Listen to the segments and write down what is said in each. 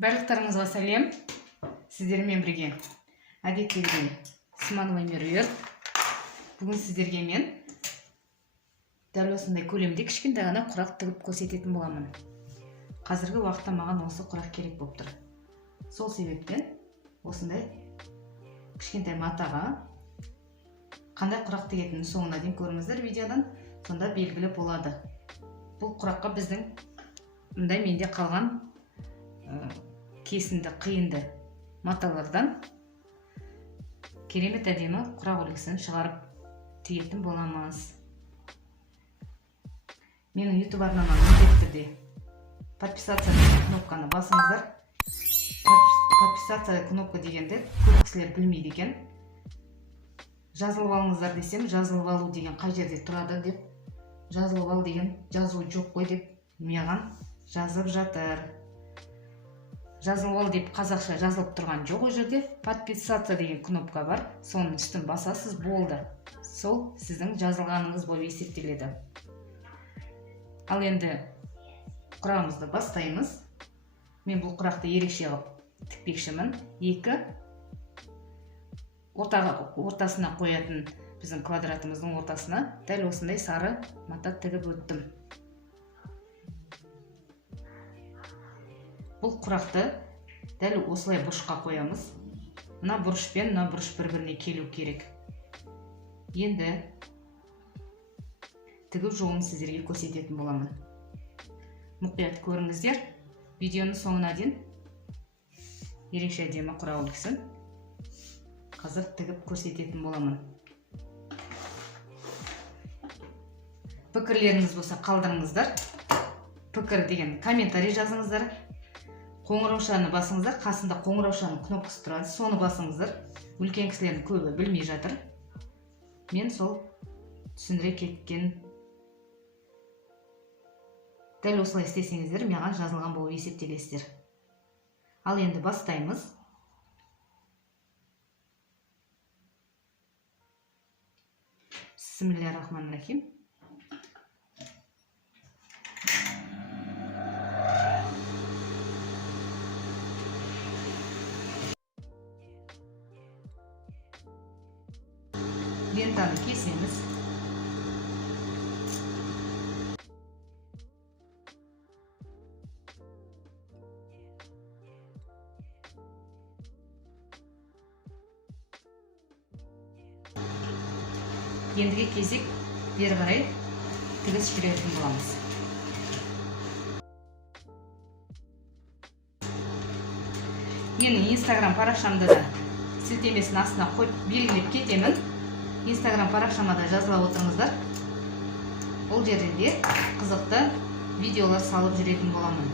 Барлықтарыңызға сәлем. Сіздермен бірге әдеттегідей Сманова Меруерт. Бүгін сіздерге мен дәл осындай көлемде кішкентай ғана құрақ тігіп көрсететін боламын. Қазіргі уақытта маған осы құрақ керек болып тұр. Сол себептен осындай кішкентай матаға қандай құрақ тігетінін соңына дейін көріңіздер видеодан, сонда белгілі болады. Бұл құраққа біздің мындай менде қалған кесінді, қиынды маталардан керемет әдемі құрақ үлгісін шығарып тігетін боламыз. Менің YouTube арнама міндетті түрде подписаться кнопканы басыңыздар. Подписация кнопка дегенді көп кісілер білмейді екен. Жазылып алыңыздар десем, жазылып алу деген қай жерде тұрады деп, жазылып ал деген жазу жоқ қой деп маған жазып жатыр. Жазылып ал деп қазақша жазылып тұрған жоқ, о жерде подписаться деген кнопка бар, соның үстін басасыз, болды. Сол сіздің жазылғаныңыз болып есептеледі. Ал енді құрағымызды бастаймыз. Мен бұл құрақты ерекше қылып тікпекшімін. Екі ортасына қоятын біздің квадратымыздың ортасына дәл осындай сары мата тігіп өттім. Бұл құрақты дәл осылай бұрышқа қоямыз. Мына бұрыш пен мына бұрыш бір-біріне келу керек. Енді тігіп жолын сіздерге көрсететін боламын. Мұқият көріңіздер. Видеоның соңына дейін ерекше әдемі құрақ үлгісін қазір тігіп көрсететін боламын. Пікірлеріңіз болса қалдырыңыздар. Пікір деген комментарий жазыңыздар. Қоңыраушаны басыңыздар. Қасында қоңыраушаның кнопкасы тұрады. Соны басыңыздар. Үлкен кісілердің көбі білмей жатыр. Мен сол түсіндіре кеткен. Дәл осылай істесеңіздер, маған жазылған болып есептелесіздер. Ал енді бастаймыз. Бисмиллахир-рахманир-рахим. Лентаны кесеміз. Ендігі кезек бері қарай тігіс жүретін боламыз. Менің Instagram парақшамда да сілтемесін астына қойып белгілеп кетемін. Instagram парақшама да жазыла отырыңыздар. Ол жерде қызықты видеолар салып жүретін боламын.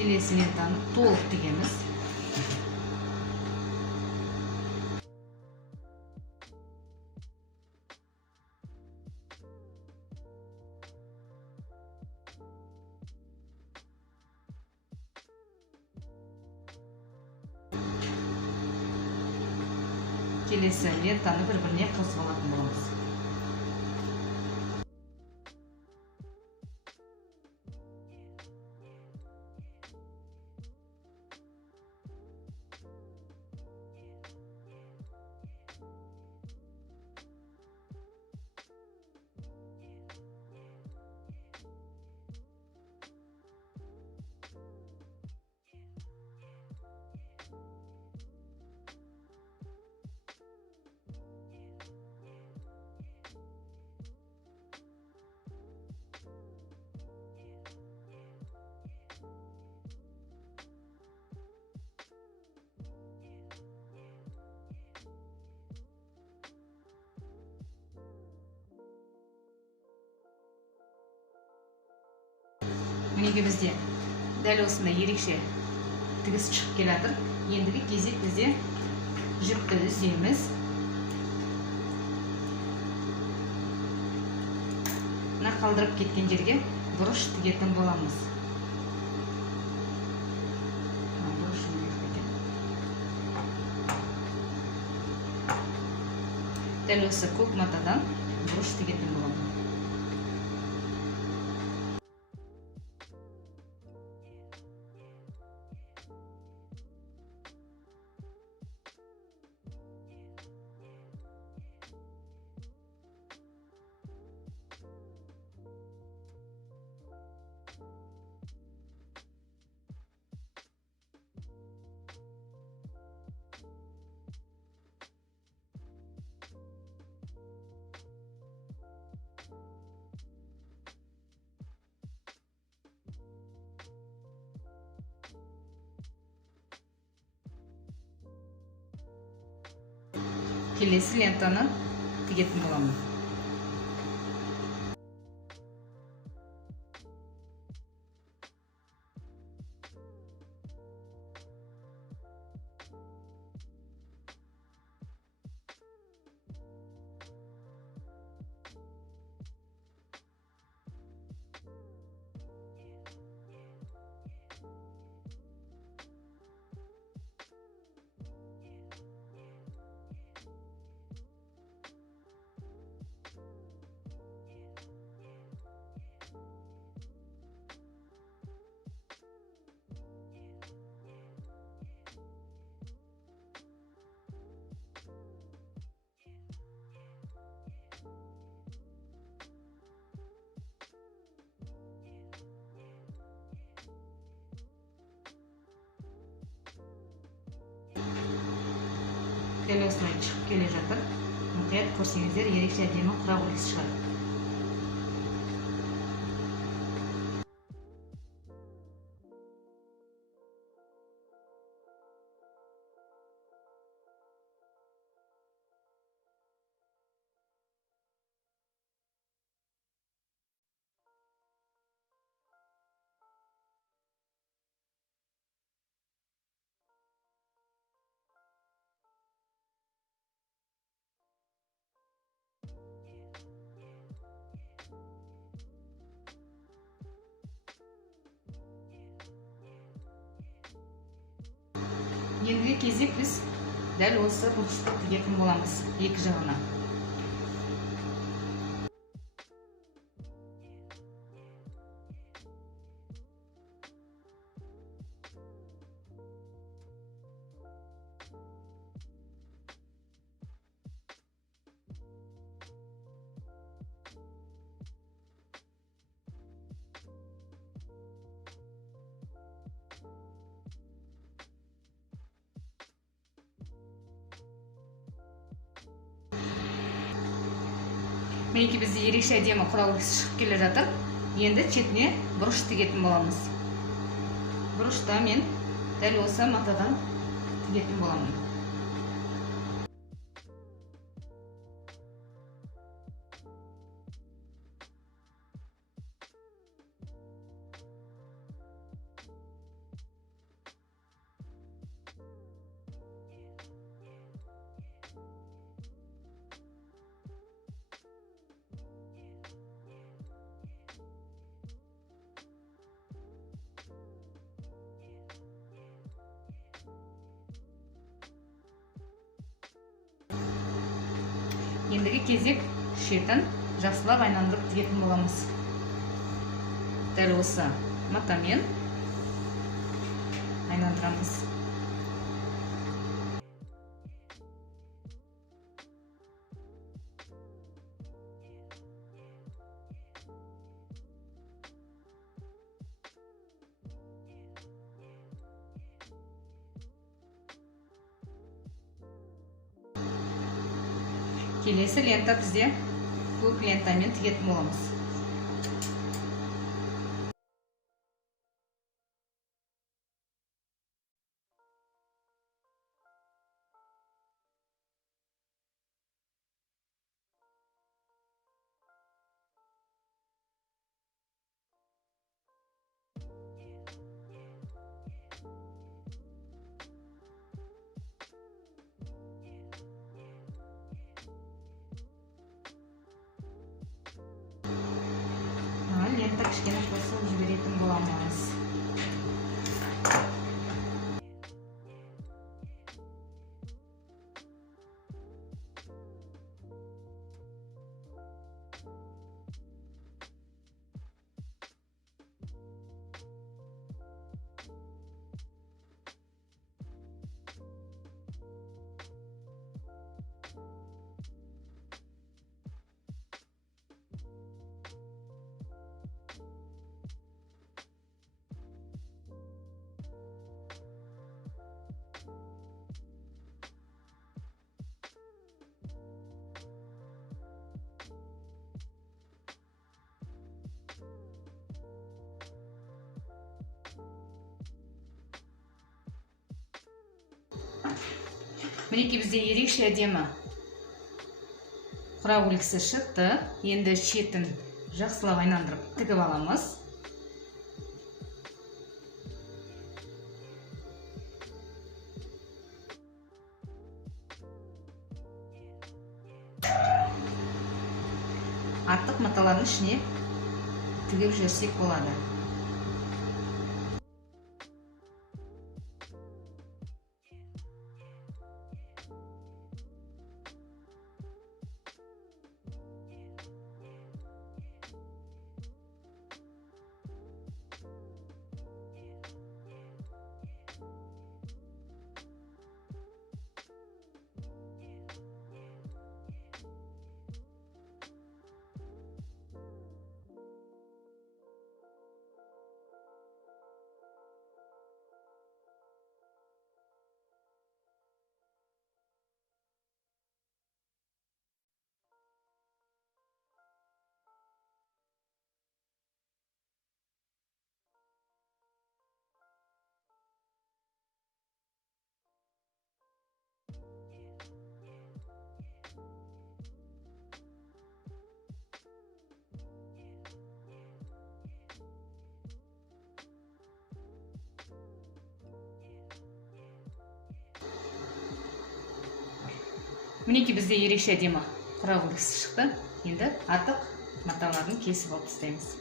Келесі лентаны толық тігеміз. Келесі лентаны бір-біріне қосып алатын боламыз. Мінеге бізде дәл осындай ерекше тігіс шығып келе жатыр. Ендігі кезек бізде жіпті үземіз. Мына қалдырып кеткен жерге бұрыш тігетін боламыз. Дәл осы көк матадан бұрыш тігетін боламын. Келесі лентаны тігетін боламын. Дәл осылай шығып келе жатыр. Мұқият көрсеңіздер, ерекше әдемі құрақ үлгісі шығады. Ендігі кезек біз дәл осы бұрышты тігетін боламыз, екі жағына. Мінекей бізде ерекше әдемі құрақ үлгісі шығып келе жатыр. Енді шетіне бұрыш тігетін боламыз. Бұрышта мен дәл осы матадан тігетін боламын. Ендігі кезек шетін жақсылап айналдырып тігетін боламыз. Дәл осы матамен айналдырамыз. Келесі лента бізде көк лентамен тігетін боламыз. Лента кішкене қосып жіберетін боламыз. Мінекей бізде ерекше әдемі құрақ үлгісі шықты. Енді шетін жақсылап айналдырып тігіп аламыз. Артық маталардың ішіне тігіп жүрсек болады. Мінекей бізде ерекше әдемі құрақ үлгісі шықты. Енді артық маталарын кесіп алып тастаймыз.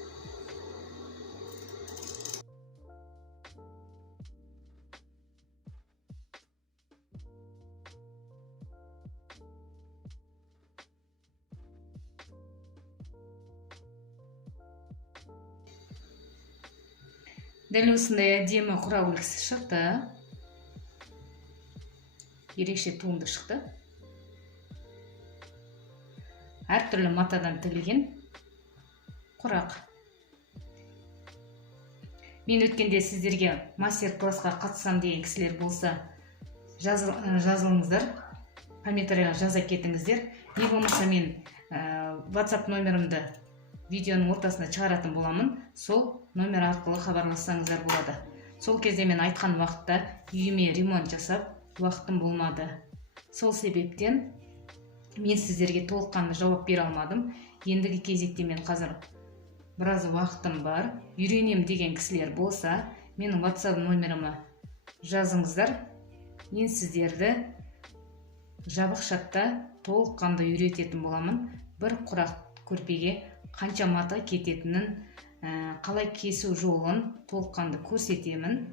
Дәл осындай әдемі құрақ үлгісі шықты. Ерекше туынды шықты. Әртүрлі матадан тігілген құрақ. Мен өткенде сіздерге мастер-классқа қатысам деген кісілер болса, жазылыңыздар, комментарийға жаза кетіңіздер. Не болмаса мен WhatsApp номерімді видеоның ортасына шығаратын боламын. Сол номер арқылы хабарлассаңыздар болады. Сол кезде мен айтқан уақытта үйіме ремонт жасап, уақытым болмады. Сол себептен мен сіздерге толыққанды жауап бере алмадым. Ендігі кезекте мен қазір біраз уақытым бар. Үйренем деген кісілер болса, менің WhatsApp номеріме жазыңыздар. Мен сіздерді жабық чатта толыққанды үйрететін боламын. Бір құрақ көрпеге қанша мата кететінін, қалай кесу жолын толыққанды көрсетемін.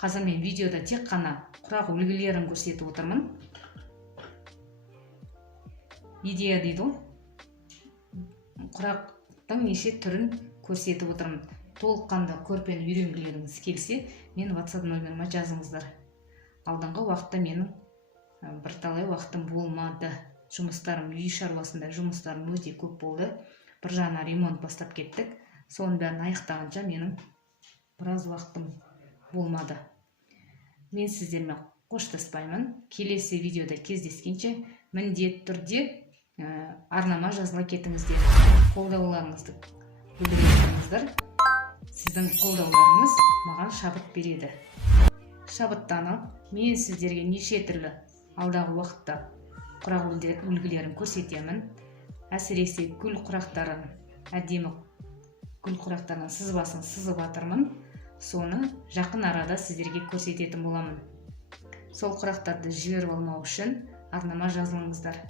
Қазір мен видеода тек қана құрақ үлгілерін көрсетіп отырмын. Идея дейді ғой. Құрақтың неше түрін көрсетіп отырмын. Толыққанды көрпені үйренгілеріңіз келсе, мен WhatsApp номеріме жазыңыздар. Алдыңғы уақытта менің бірталай уақытым болмады. Жұмыстарым, үй шаруасында жұмыстарым өте көп болды. Бір жағынан ремонт бастап кеттік. Соның бәрін аяқтағанша менің біраз уақытым болмады. Мен сіздермен қоштаспаймын. Келесі видеода кездескенше міндетті түрде арнама жазыла кетіңіздер. Қолдауларыңызды білдіріңіздер. Сіздің қолдауларыңыз маған шабыт береді. Шабыттанып, мен сіздерге неше түрлі алдағы уақытта құрақ үлгілерін көрсетемін. Әсіресе гүл құрақтарын, әдемі гүл құрақтарының сызбасын сызып жатырмын. Соны жақын арада сіздерге көрсететін боламын. Сол құрақтарды жіберіп алмау үшін арнама жазылыңыздар.